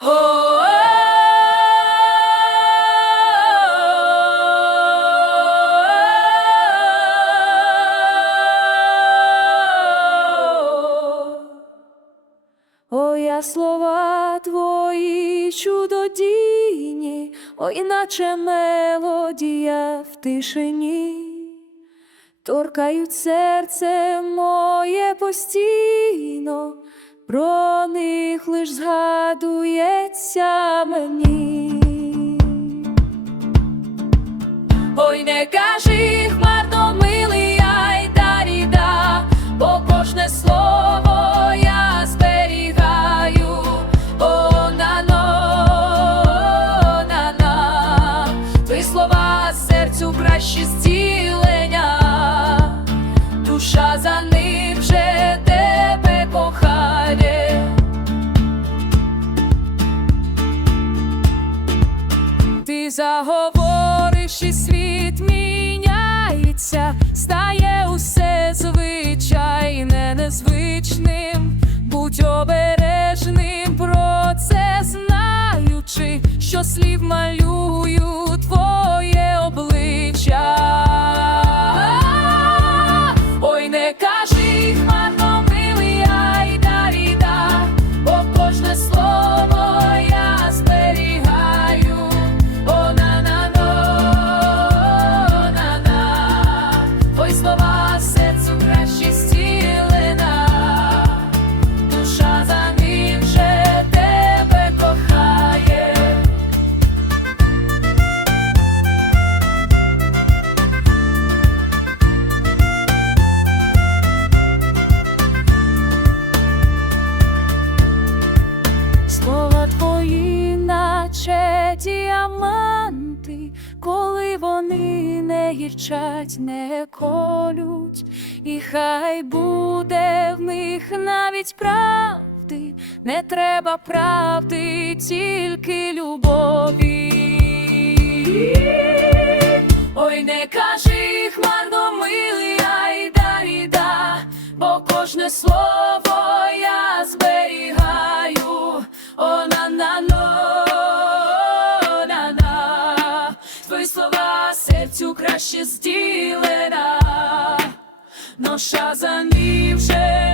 Ой, я слова твої чудодійні, ой, наче мелодія в тишині, торкають серце моє постійно, про них лиш згадується мені. Ой, не кажи Ти заговориш, і світ міняється, стає усе звичайне незвичним. Будь обережним про це знаючи, що слів малюю діаманти, коли вони не гірчать, не колють, і хай буде в них навіть правди, не треба правди, тільки любові. Ой, не кажи хмарно милий, ай даріда, бо кожне слово я зберігаю. Серцю краще зділена, ноша за ним вже.